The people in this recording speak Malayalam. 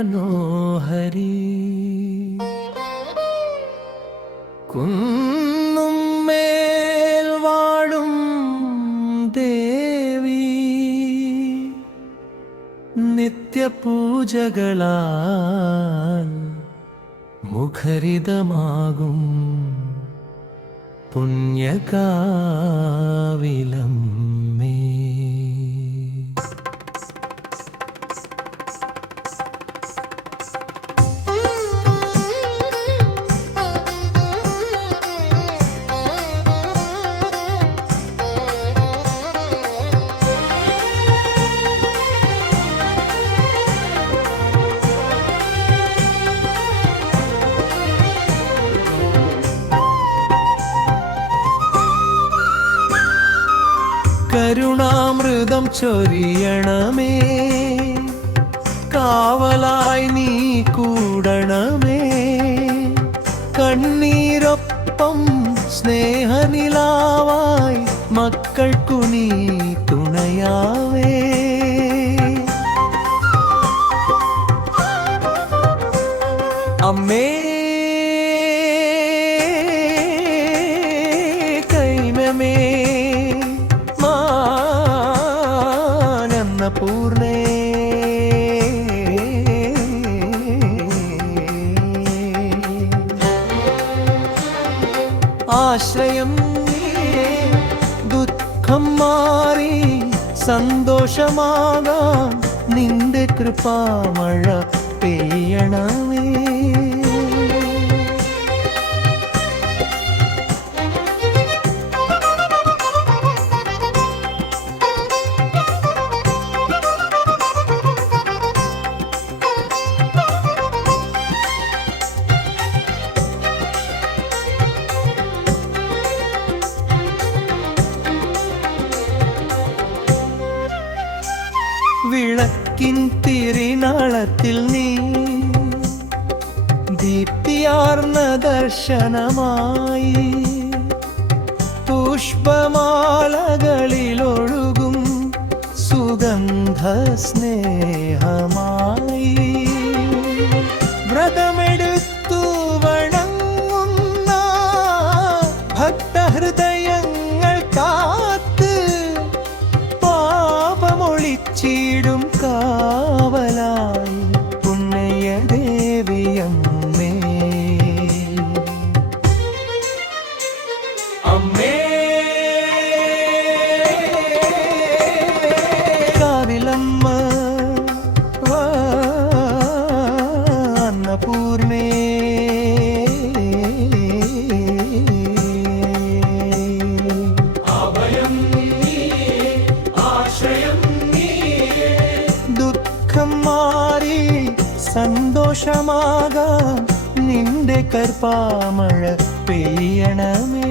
മനോഹരി കുന്നും മേൽ വാഴും ദേവി നിത്യപൂജകളാൽ മുഖരിതമാകും പുണ്യകാവിലമ്മേ. കരുണാമൃതം ചൊരിയണമേ, കാവലായി നീ കൂടണമേ. കണ്ണീരൊപ്പം സ്നേഹനിലാവായി മക്കൾക്കു നീ തുണയാവേ. അമ്മേ കൈമമേ പൂർണേ ആശ്രയം ദുഃഖം മാറി സന്തോഷമാകാൻ നിന്റെ കൃപാമഴ പെയ്യണമേ. വിളക്കിൻ തിരിനാളത്തിൽ നീ ദീപ്തിയാർന്ന ദർശനമായി പുഷ്പമാലകളിലൊഴുകും സുഗന്ധ സ്നേഹമായി വ്രതമെടുത്തു വണങ്ങുന്ന ഭക്തഹൃദയങ്ങൾ കാത്ത് പാപമൊളിച്ചിടും കാവലായി പുണ്യദേവിയമ്മേ. അമ്മേ കാവിലമ്മ അന്നപൂർണേ മാറി സന്തോഷമാകാൻ നിന്റെ കർപ്പാമഴ പെയ്യണമേ.